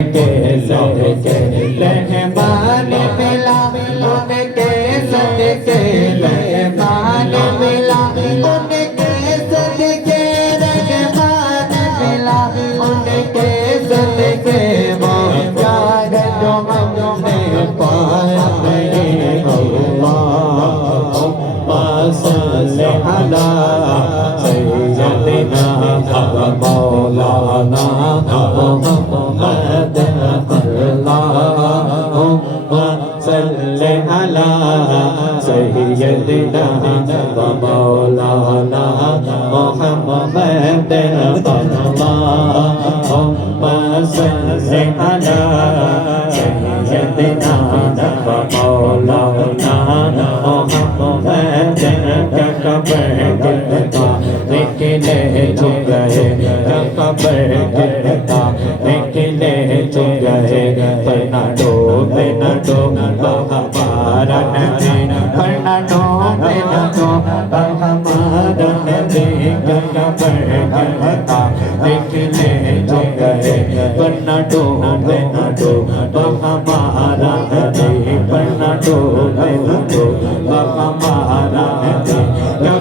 کے لہمان ملا ان کے صدقے لہمان ملا ان کے صدقے رحمان ملا ان کے صدقے مجاہد جو ہم نے پایا اللہم صل علی سیدنا مولانا محمد اللہم صل علی سیدنا مولانا محمد اللہم صل علی سیدنا مولانا محمد قبر گرتا نکلے جو گئے قبر گرتا نکلے جو گئے پر نہ ڈوبے نہ ڈوبا ہمارا نبی پر نہ ڈوبے نہ ڈوبا ہمارا نبی قبر گرتا نکلے جو گئے پر نہ ڈوبے نہ ڈوبا ہمارا نبی پر نہ ڈوبے نہ ڈوبا ہمارا نبی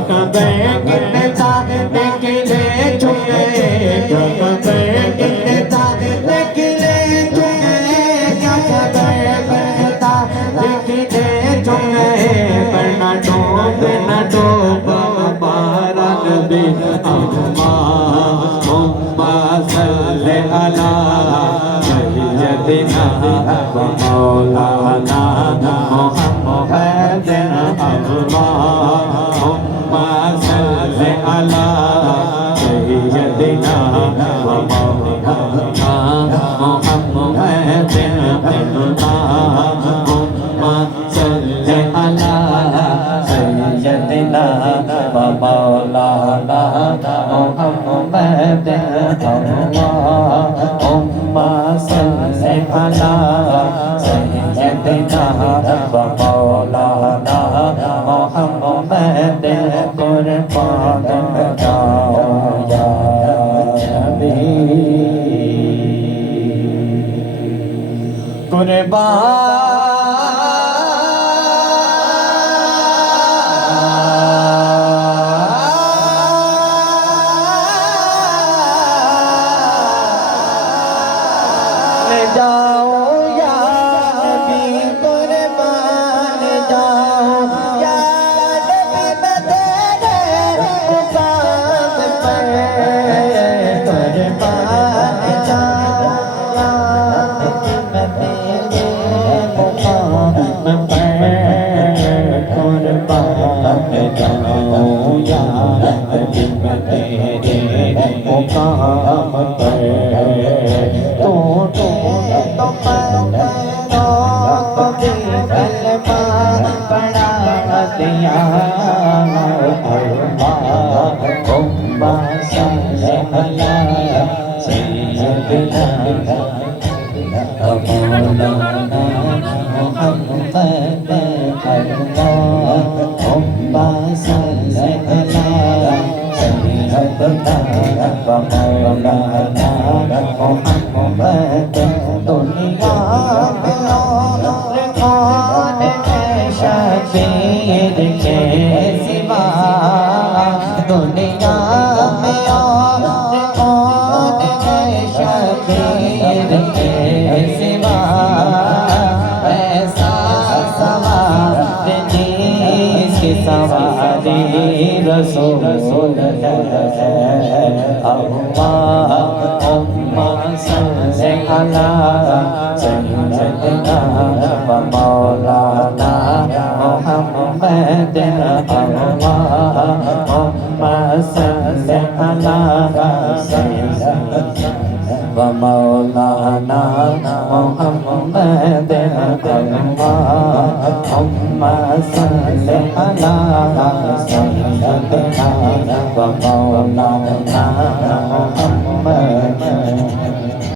قبر گرتا نکلے جو گئے قبر گرتا نکلے جو گئے قبر گرتا نکلے جو گئے پر نہ ڈوبے نہ ڈوبا ہمارا نبی اللہم صل علی سیدنا مولانا محمد اللہم صل علی سیدنا مولانا محمد اللہم صل علی سیدنا مولانا محمد اللہم صل علی سیدنا مولانا محمد قربان جاؤ یا نبی رسول ہے اللہم صل علی سیدنا مولانا محمد اللہم صل علی سیدنا مولانا محمد اللہم صل علی سیدنا مولانا